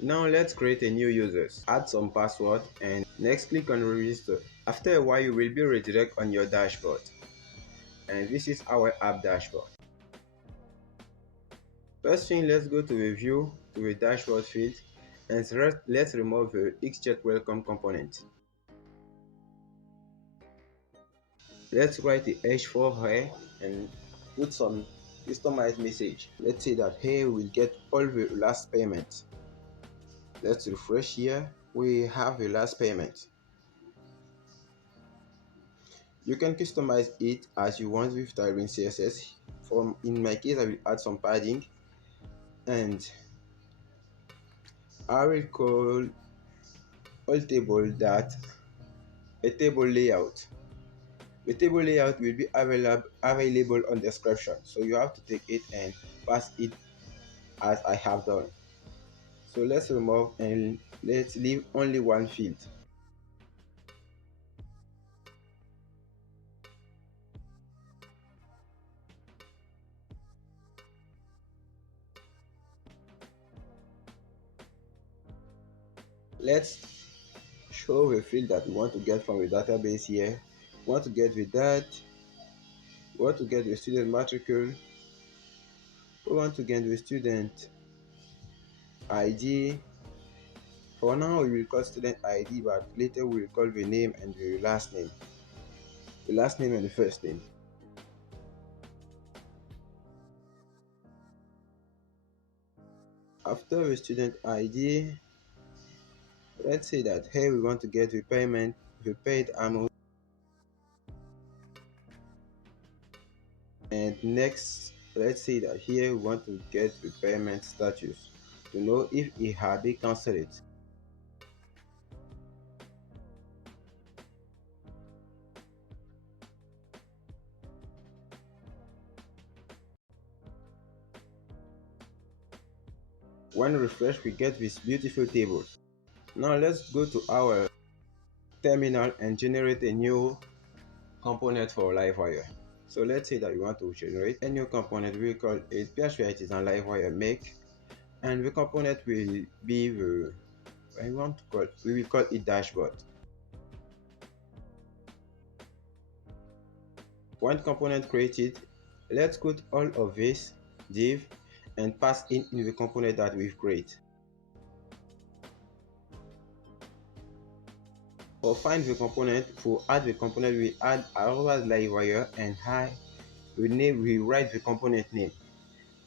Now let's create a new user. Add some password and next click on register. After a while you will be redirected on your dashboard. And this is our app dashboard. First thing, let's go to the view to the dashboard field and let's remove the XChat welcome component. Let's write the H4 here and put some customized message. Let's say that here we'll get all the last payment. Let's refresh here. We have the last payment. You can customize it as you want with Typing CSS. In my case, I will add some padding and I will call all table that a table layout. The table layout will be available on description, so you have to take it and pass it as I have done. So let's remove and let's leave only one field. Let's show the field that we want to get from the database here. We want to get the date, we want to get the student matricule, we want to get the student ID. For now we will call student ID, but later we will call the name and the last name. The last name and the first name. After the student ID, let's say that here we want to get the payment, the paid amount, and next let's say that here we want to get the payment status to know if it had been cancelled. When refresh, we get this beautiful table. Now let's go to our terminal and generate a new component for Livewire. So let's say that we want to generate a new component. We call it PHP Artisan Livewire make, and the component will be the we will call it dashboard. One component created, let's put all of this div and pass in the component that we've created. For find the component, for add the component, we add our Livewire and we write the component name.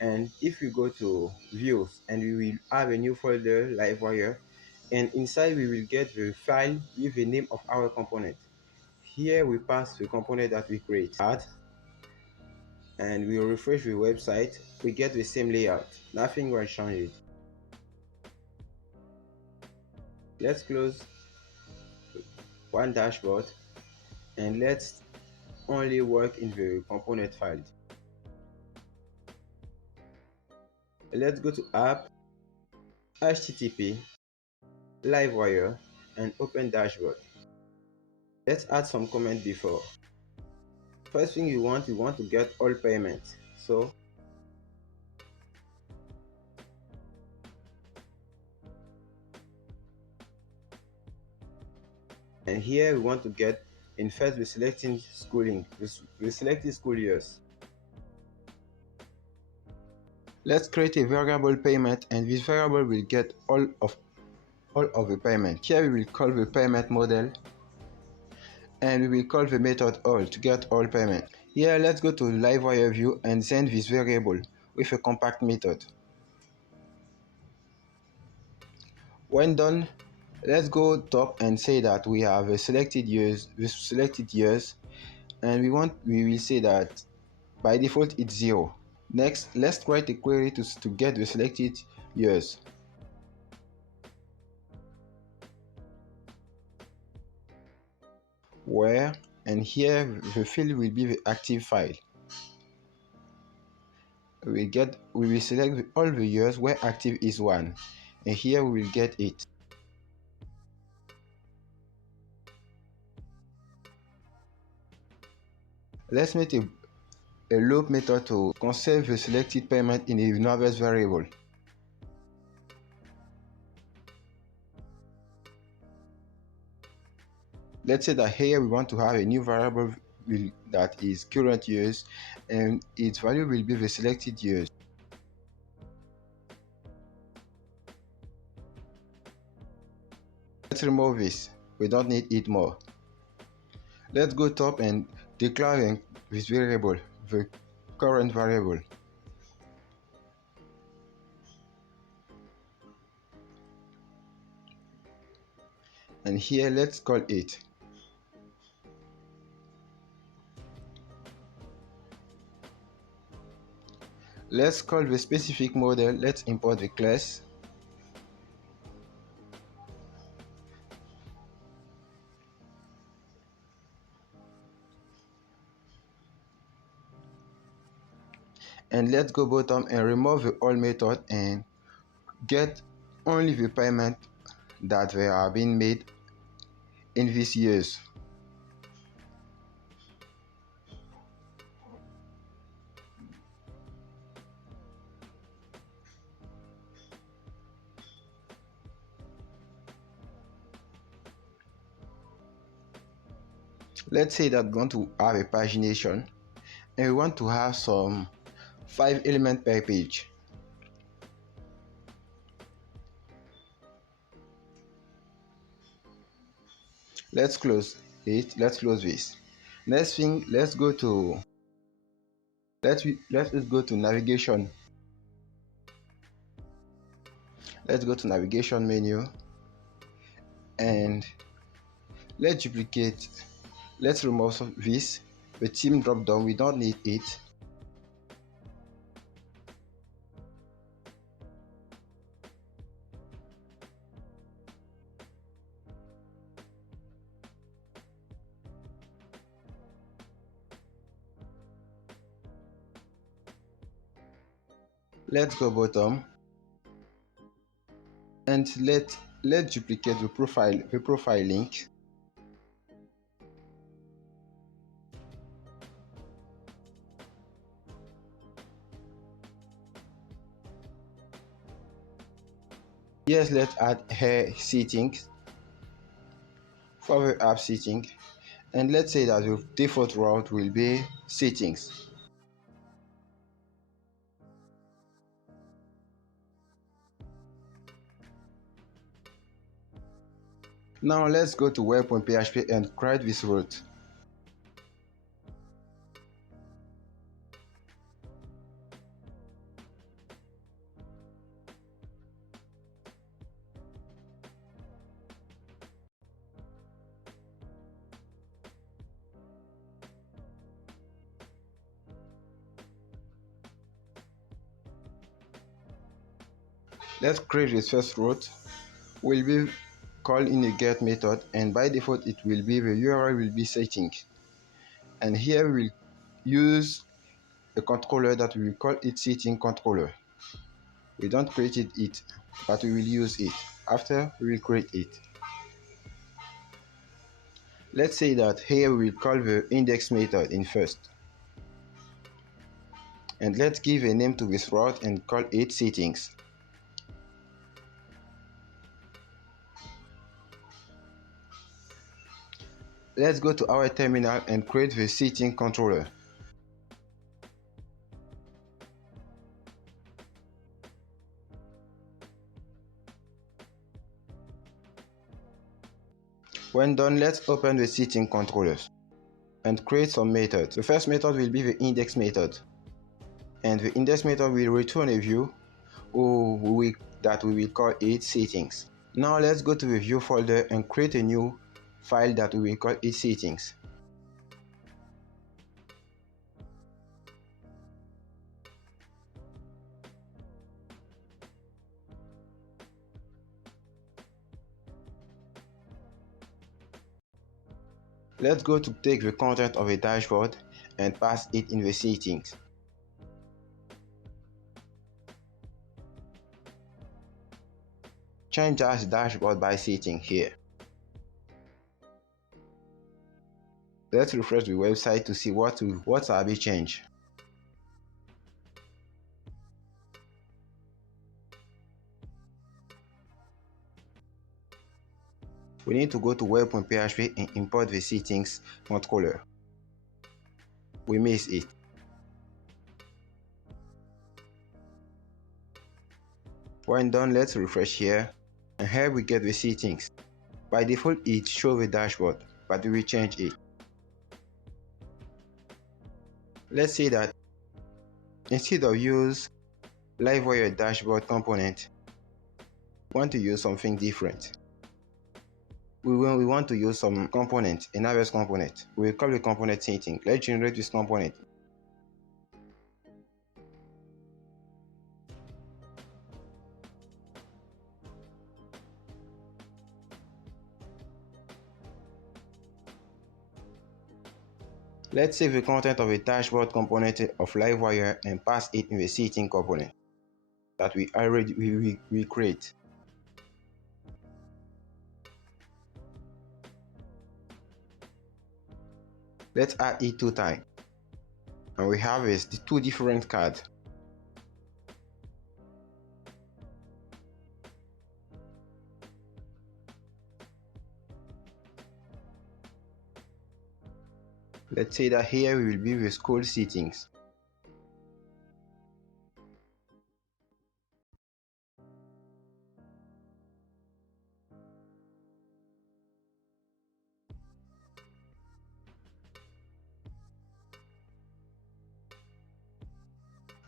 And if we go to views and we will have a new folder Livewire, and inside we will get the file with the name of our component. Here we pass the component that we create, add, and we refresh the website, we get the same layout, nothing will change it. Let's close one dashboard and let's only work in the component file. Let's go to app, http, Livewire, and open dashboard. Let's add some comment before. First thing you want to get all payments. So and here we want to get, in first we're selecting schooling, we're selecting school years. Let's create a variable payment, and this variable will get all of the payment. Here we will call the payment model and we will call the method all to get all payment. Here let's go to Livewire view and send this variable with a compact method. When done, let's go top and say that we have selected years, and we will say that by default it's 0. Next, let's write a query to get the selected years. Where, and here the field will be the active file. We will select all the years where active is 1, and here we will get it. Let's make a loop method to conserve the selected payment in a nervous variable. Let's say that here we want to have a new variable that is current use, and its value will be the selected use. Let's remove this, we don't need it more. Let's go top and declare this variable, the current variable. And here let's call it. Let's call the specific model. Let's import the class. And let's go bottom and remove the all method and get only the payment that they are being made in this use. Let's say that we want to have a pagination and we want to have some 5 elements per page. Let's close it. Let's close this. Next thing, let's go to navigation. Let's go to navigation menu and let's duplicate. Let's remove this. The theme drop down, we don't need it. Let's go bottom and let's duplicate the profile link. Yes, let's add here settings for the app setting, and let's say that the default route will be settings. Now let's go to web.php and create this route. Let's create this first route. Will be called in a get method, and by default it will be the URL will be setting, and here we'll use a controller that we will call it setting controller. We don't create it, but we will use it after we will create it. Let's say that here we will call the index method in first, and let's give a name to this route and call it settings. Let's go to our terminal and create the setting controller. When done, let's open the setting controllers and create some methods. The first method will be the index method, and the index method will return a view that we will call it settings. Now let's go to the view folder and create a new file that we will call it settings. Let's go to take the content of a dashboard and pass it in the settings. Change as dashboard by setting here. Let's refresh the website to see what are being changed. We need to go to web.php and import the settings font color. We miss it. When done, let's refresh here, and here we get the settings. By default it shows the dashboard, but we will change it. Let's say that instead of use Livewire dashboard component, we want to use something different. We want to use some component, an AWS component. We'll call the component setting. Let's generate this component. Let's save the content of a dashboard component of Livewire and pass it in the setting component that we already create. Let's add it 2 times, and we have is the 2 different cards. Let's say that here we will be with school settings.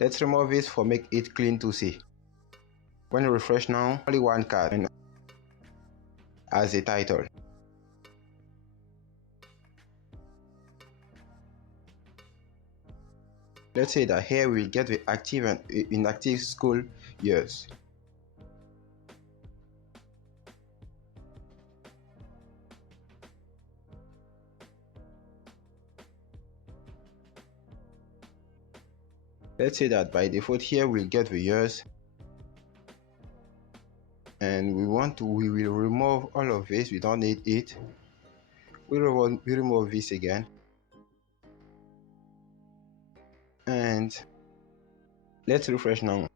Let's remove this for make it clean to see. When you refresh now, only 1 card as a title. Let's say that here we get the active and inactive school years. Let's say that by default here we'll get the years, and we will remove all of this. We don't need it. We remove this again, and let's refresh now.